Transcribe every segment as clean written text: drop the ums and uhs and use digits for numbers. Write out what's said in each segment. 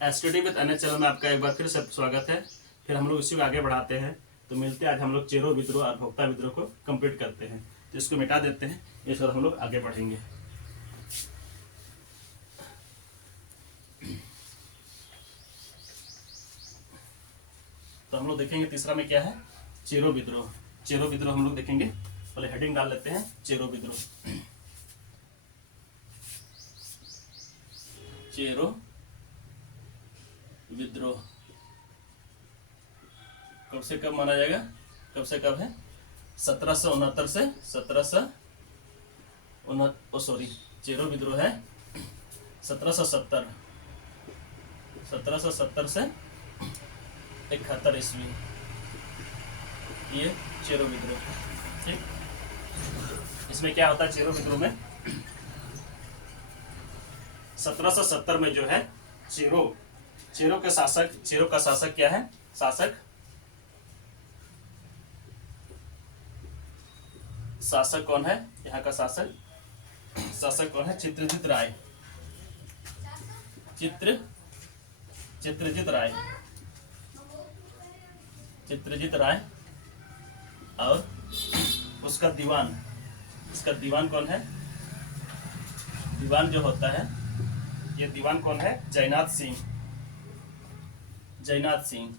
STD with NH channel में आपका एक बार फिर से स्वागत है। फिर हम लोग इसी को आगे बढ़ाते हैं। तो मिलते हैं आज हम लोग चेरो विद्रोह और भोक्ता विद्रोह को कंप्लीट करते हैं। तो इसको मिटा देते हैं, इस और हम लोग आगे बढ़ेंगे। तो हम लोग देखेंगे तीसरा में क्या है, चेरो विद्रोह। चेरो विद्रोह हम लोग देखेंगे। पहले हेडिंग डाल लेते हैं, चेरो विद्रोह। चेरो विद्रोह कब से कब माना जाएगा, कब से कब है? 1769 से 1769 चेरो विद्रोह है 1770 से 71 ईस्वी, ये चेरो विद्रोह। ठीक, इसमें क्या होता है चेरो विद्रोह में? 1770 में जो है चेरो का शासक क्या है? शासक कौन है? यहाँ का शासक कौन है? चित्रजीत राय और उसका दीवान कौन है? दीवान जो होता है, ये दीवान कौन है? जयनाथ सिंह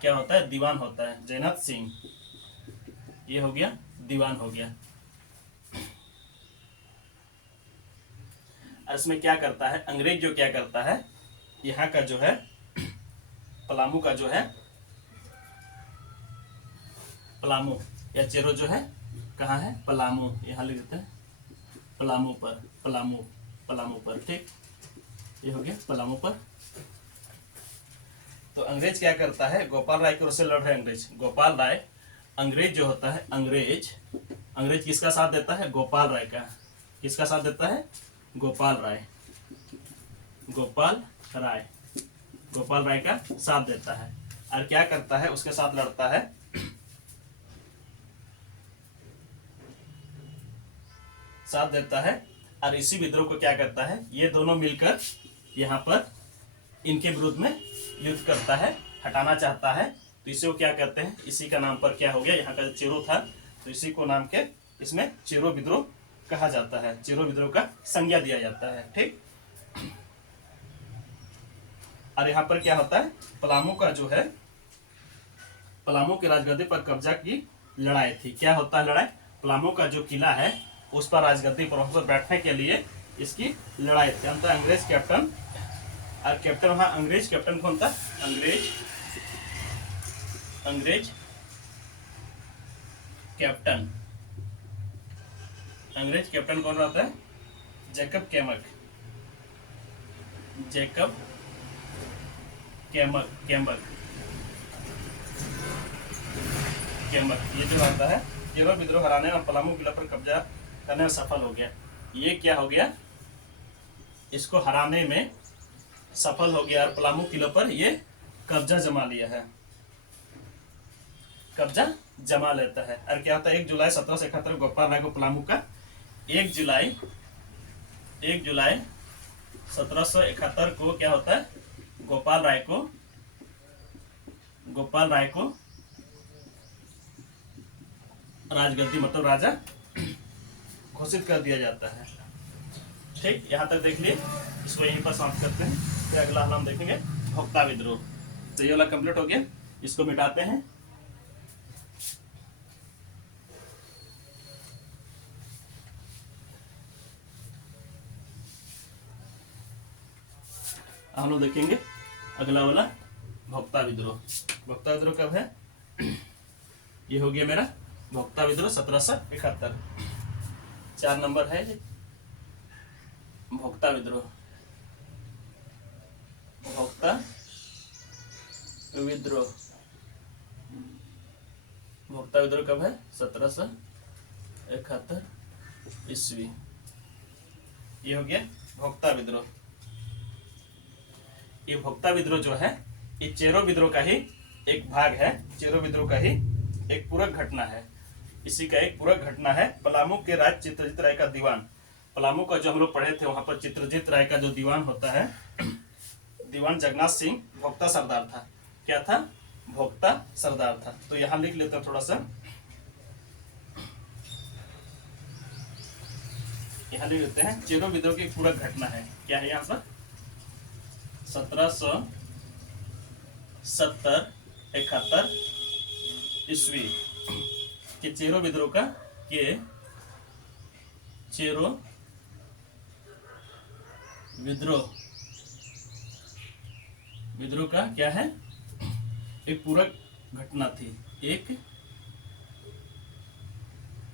क्या होता है? दीवान होता है जयनाथ सिंह। ये हो गया, दीवान हो गया। और इसमें क्या करता है अंग्रेज, जो क्या करता है, यहाँ का जो है पलामू का जो है, पलामू या चेरो जो है कहाँ है? पलामू, यहाँ लिख देते हैं पलामू पर। ठीक, ये हो गया पलामू पर। तो अंग्रेज क्या करता है? गोपाल राय की ओर से लड़ रहे अंग्रेज। गोपाल राय, अंग्रेज जो होता है, अंग्रेज किसका साथ देता है? गोपाल राय का। किसका साथ देता है? गोपाल राय का साथ देता है। और क्या करता है? उसके साथ लड़ता है। साथ देता है और इसी विद्रोह को क्या करता है? ये दोनों मिलकर यहाँ पर इनके विरुद्ध में युद्ध करता है, हटाना चाहता है। तो इसे वो क्या करते हैं? इसी का नाम पर क्या हो गया, यहाँ का जो चेरो था, तो इसी को नाम के इसमें चेरो विद्रोह कहा जाता है। चेरो विद्रोह का संज्ञा दिया जाता है। ठीक, और यहाँ पर क्या होता है? पलामू का जो है, पलामू के राजगद्दी पर कब्जा की लड़ाई थी। क्या होता है लड़ाई? पलामू का जो किला है उस पर राजगद्दी पर बैठने के लिए इसकी लड़ाई थी। अंत अंग्रेज कैप्टन, और कैप्टन वहाँ अंग्रेज कैप्टन कौन था? अंग्रेज कैप्टन कौन रहता है? जैकब कैमक ये जो आता है, चेरो विद्रोह हराने और पलामू किला पर कब्जा करने में सफल हो गया। ये क्या हो गया? इसको हराने में सफल हो गया और पलामू किला पर ये कब्जा जमा लिया है, कब्जा जमा लेता है। और क्या होता है? 1 जुलाई 1771 गोपाल राय को पलामू का 1 जुलाई 1771 को क्या होता है? गोपाल राय को राजगद्दी मतलब राजा घोषित कर दिया जाता है। ठीक, यहाँ तक देख लिए, इसको यहीं पर समाप्त करते हैं। फिर अगला हम देखेंगे भोक्ता विद्रोह। तो ये वाला कंप्लीट हो गया, इसको मिटाते हैं। हम लोग देखेंगे अगला वाला भोक्ता विद्रोह। भोक्ता विद्रोह कब है? ये हो गया मेरा भोक्ता विद्रोह 1771। 4 नंबर है ये भोक्ता विद्रोह। भोक्ता विद्रोह कब है? 1771 ईस्वी। ये हो गया भोक्ता विद्रोह। ये भोक्ता विद्रोह जो है, ये चेरो विद्रोह का ही एक भाग है। चेरो विद्रोह का ही एक पूरक घटना है। इसी का एक पूरक घटना है। पलामू के राज चित्रजीत राय का दीवान पलामू का जो हम लोग पढ़े थे वहां पर चित्रजीत राय का जो दीवान होता है, दीवान जगन्नाथ सिंह भोक्ता सरदार था। क्या था? भोक्ता सरदार था। तो यहां लिख लेते हैं थोड़ा सा, यहां लिख लेते हैं चेरो विद्रोह की पूरा घटना है। क्या है यहाँ पर? 1770-71 ईस्वी के चेरो विद्रोह का, के चेरो विद्रोह का क्या है? एक पूरक घटना थी। एक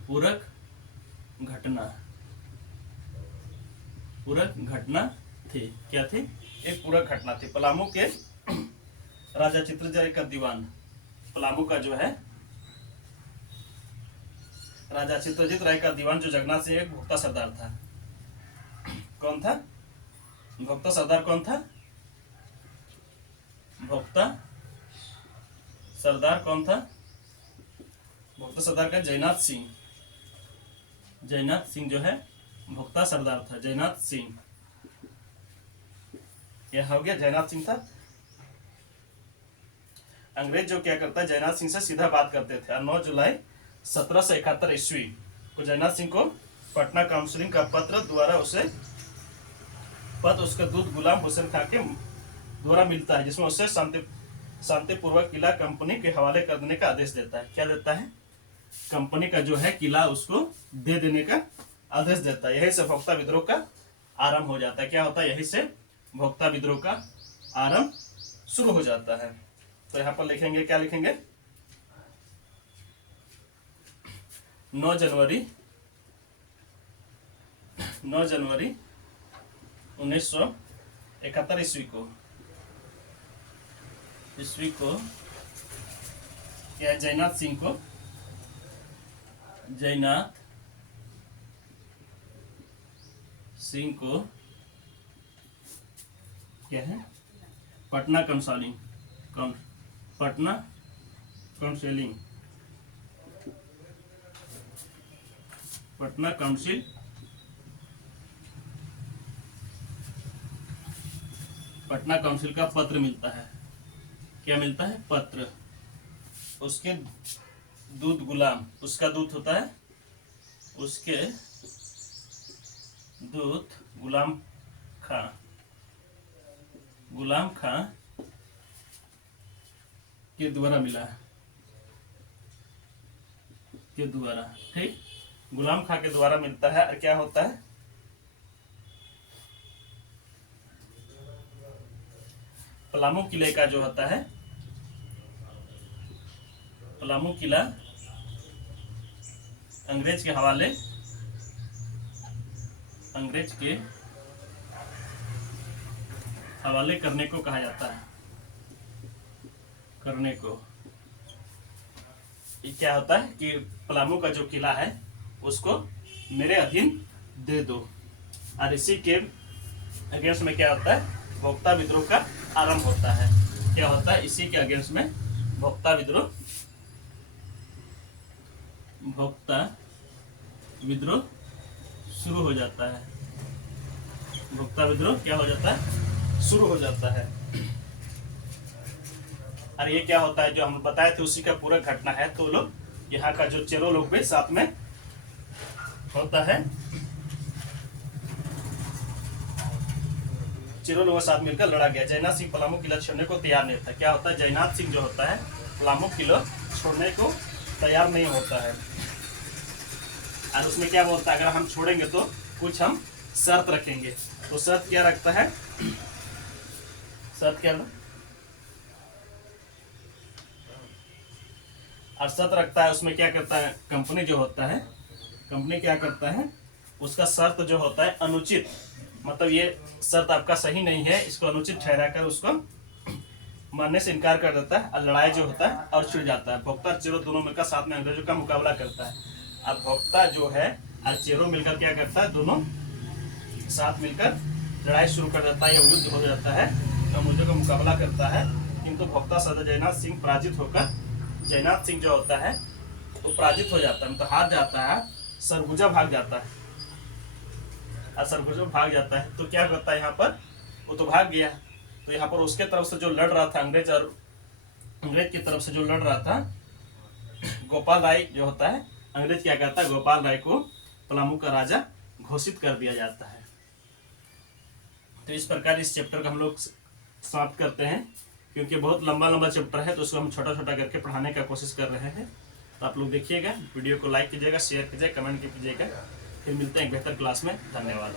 पूरक घटना थी। क्या थी? एक पूरक घटना थी। पलामू के राजा चित्रजय का दीवान, पलामू का जो है राजा चित्रजीत राय का दीवान जो जगन्नाथ सिंह एक भोक्ता सरदार था। कौन था भोक्ता सरदार? कौन था भोक्ता सरदार? कौन था भोक्ता सरदार? का जयनाथ सिंह जो है भोक्ता सरदार था। जयनाथ सिंह, यह हो गया, जयनाथ सिंह था। अंग्रेज जो क्या करता है, जयनाथ सिंह से सीधा बात करते थे। 9 जुलाई 1771 ईस्वी को जयनाथ सिंह को पटना काउंसिलिंग का पत्र द्वारा उसका दूत गुलाम हुसैन खां के द्वारा मिलता है, जिसमें उसे शांतिपूर्वक किला कंपनी के हवाले कर देने का आदेश देता है। क्या देता है? कंपनी का जो है किला उसको दे देने का आदेश देता है। यही से भोक्ता विद्रोह का आरंभ हो जाता है। क्या होता है? यही से भोक्ता विद्रोह का आरंभ शुरू हो जाता है। तो यहाँ पर लिखेंगे, क्या लिखेंगे? 9 जनवरी 1971 ईस्वी को क्या है? जयनाथ सिंह को क्या है? पटना काउंसिलिंग पटना काउंसिल का पत्र मिलता है। क्या मिलता है? पत्र। उसके दूत गुलाम, उसका दूत होता है, उसके दूत गुलाम खां के द्वारा मिला, के द्वारा, ठीक, गुलाम खां के द्वारा मिलता है। और क्या होता है? पलामू किले का जो होता है, पलामू किला अंग्रेज के हवाले करने को कहा जाता है। करने को ये क्या होता है कि पलामू का जो किला है उसको मेरे अधीन दे दो। और इसी के अगेंस्ट में क्या होता है? भोक्ता विद्रोह का आरंभ होता है। क्या होता है? इसी के अगेंस्ट में भोक्ता विद्रोह शुरू हो जाता है। भोक्ता विद्रोह क्या हो जाता है? शुरू हो जाता है। और ये क्या होता है? जो हम बताए थे उसी का पूरा घटना है। तो लोग यहाँ का जो चेरो लोग भी साथ में होता है, चेरो लोगों के साथ मिलकर लड़ा गया। जयनाथ सिंह पलामू किला छोड़ने को तैयार नहीं था। क्या होता है? जयनाथ सिंह जो होता है पलामू किला छोड़ने को तैयार नहीं होता है। और उसमें क्या बोलता है? अगर हम छोड़ेंगे तो कुछ हम शर्त रखेंगे। तो शर्त क्या रखता है? शर्त क्या और शर्त रखता है, उसमें क्या करता है? कंपनी जो होता है, कंपनी क्या करता है? उसका शर्त जो होता है अनुचित, मतलब ये शर्त आपका सही नहीं है, इसको अनुचित ठहराकर उसको मानने से इनकार कर देता है। और लड़ाई जो होता है और छिड़ जाता है। भोक्ता और चेरो दोनों मिलकर साथ में अंग्रेजों का मुकाबला करता है। अब भोक्ता जो है और चेरो मिलकर क्या करता है? दोनों साथ मिलकर लड़ाई शुरू कर देता है या युद्ध हो जाता है, तो अंग्रेजों का मुकाबला करता है। किंतु भोक्ता सरदार जयनाथ सिंह पराजित होकर, जयनाथ सिंह जो होता है वो पराजित हो जाता है, मतलब हार जाता है, सरगुजा भाग जाता है। सरगुजा भाग जाता है। तो क्या होता है यहाँ पर, वो तो भाग गया। तो यहाँ पर उसके तरफ से जो लड़ रहा था अंग्रेज, और अंग्रेज की तरफ से जो लड़ रहा था गोपाल राय जो होता है, अंग्रेज क्या करता है, गोपाल राय को पलामू का राजा घोषित कर दिया जाता है। तो इस प्रकार इस चैप्टर का हम लोग समाप्त करते हैं, क्योंकि बहुत लंबा लंबा चैप्टर है, तो उसको हम छोटा छोटा करके पढ़ाने का कोशिश कर रहे हैं। तो आप लोग देखिएगा, वीडियो को लाइक कीजिएगा, शेयर कीजिएगा, कमेंट कीजिएगा। फिर मिलते हैं एक बेहतर क्लास में। धन्यवाद।